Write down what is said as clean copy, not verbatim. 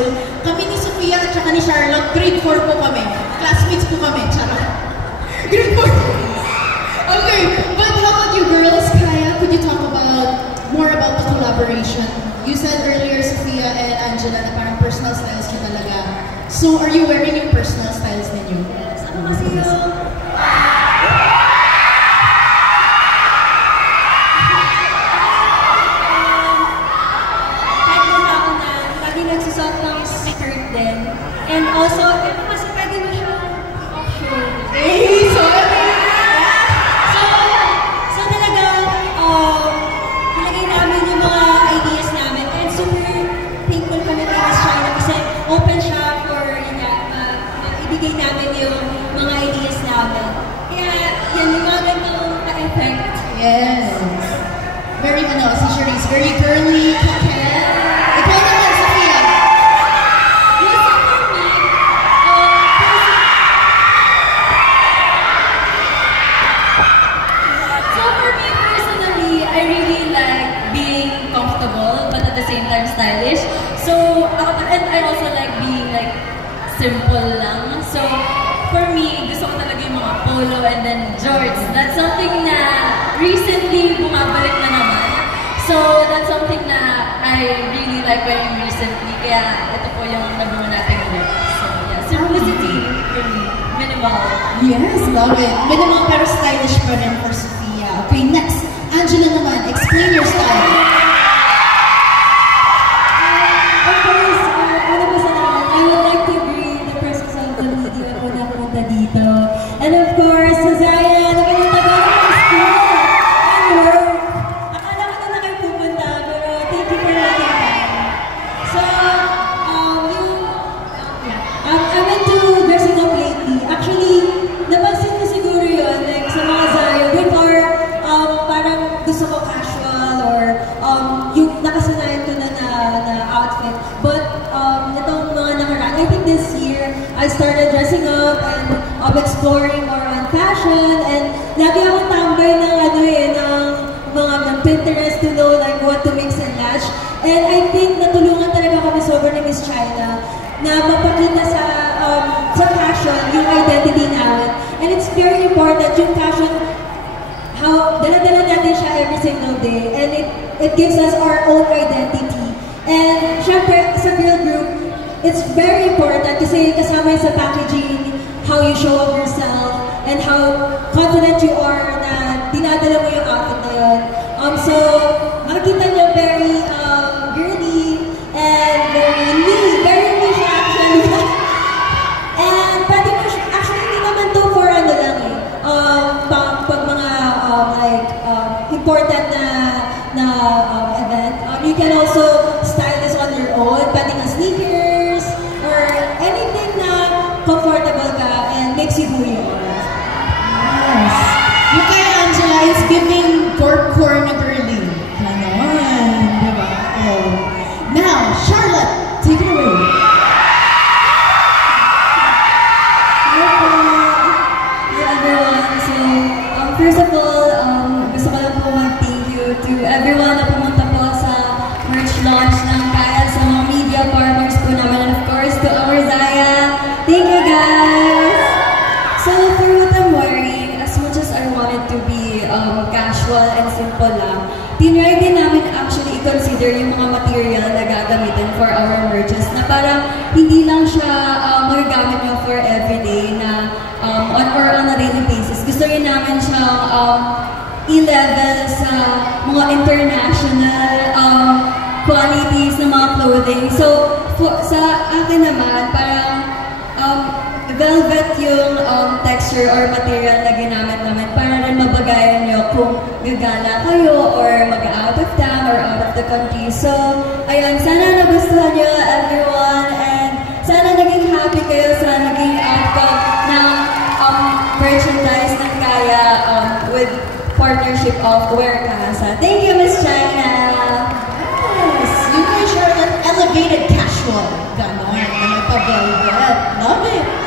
school. Kami ni Sofia at saka ni Charlotte, grade 4 po kami. Classmates po kami, charot. Grade 4. Okay, but how about you girls? Kaya, could you talk more about the collaboration? You said earlier, Sofia and Angela, na parang personal styles nyo talaga. So, are you wearing yung personal styles ninyo? Yes, ako kasi yung... kahit muna ako na lagi nagsusot ng skirt din. And also, ito kasi pwede mo siya off-show. Hey, sorry! So talagang, nilagay namin yung mga ideas namin. And super thankful kami kay Miss China kasi open siya for ibigay namin yung mga ideas namin. Kaya yan yung mga ganong ka-effect. Yes. Very, si Charisse, very girly, coquette. Ikaw naman, Sofia. Yes, for me, personally, I really like being comfortable, but at the same time stylish. So, and I also like being like simple lang. So, for me, gusto ko talaga yung mga polo and then jorts. That's something na recently bumabalik na naman. So, that's something na I really like wearing recently. Kaya, ito po yung nabunga natin ngayon. So, yeah, simplicity for me. Minimal. Yes, love it. Minimal pero stylish pa rin for Sofia. Okay, next. Angela naman, explain your style. Of course, una po sa lahat, I would like to greet the persons of the media na una pumunta dito. And of course, sa Zaya, na pumunta ba ng school and work. Akala ko na kayo pupunta, pero thank you for letting me. So, I went to dressing up lately. Actually, napansin ko siguro yun, like sa mga Zaya, before, parang gusto ko casual or yung nakasanayan ko na outfit. But itong mga nakaraan, I think this year, I started dressing up and exploring more on fashion, and lagi akong tambay ng ng Pinterest to know like what to mix and match. And I think natulungan talaga kami sobrang ni Miss China na mapakita sa fashion yung identity namin. And it's very important yung fashion, how dala-dala natin siya every single day, and it gives us our own identity. And syempre, sa girl group, it's very important kasi kasama sa packaging, how you show up yourself, and how confident you are na dinadala mo yung outfit na yun. So, makikita niyo very girly and very niche actually. And pwede mo siya, actually hindi naman to for ano lang eh, pag mga important na event. You can also style this on your own, pwede nga sneakers, or anything na comfortable ka and makes you who you are. Yes. Yung kay Angela is giving core na girly. Ganon. Diba? Oh. Now, Charlotte, take it away. Hi everyone. So, first of all, gusto ko lang po mag-thank you to everyone na pumunta po sa merch launch ng Kaya, sa mga media partners po naman, and of course to our Zaya. Thank you guys! So for what I'm wearing, as much as I wanted to be casual and simple lang, tinry din namin actually i-consider yung mga material na gagamitin for our merches na parang hindi lang siya magagamit nyo for everyday na on a daily basis. Gusto rin namin siyang i-level sa mga international qualities ng mga clothing. So, sa akin naman, parang velvet yung texture or material na ginamit namin para rin mabagayan nyo kung gagala kayo or mag-out of town or out of the country. So, ayun, sana nagustuhan nyo everyone, and sana naging happy kayo sa naging outcome ng merchandise ng Kaya with partnership of Wear Casa. Thank you, Miss China! Yes! You guys are an elevated casual. Ganon. May pa-velvet. Love it!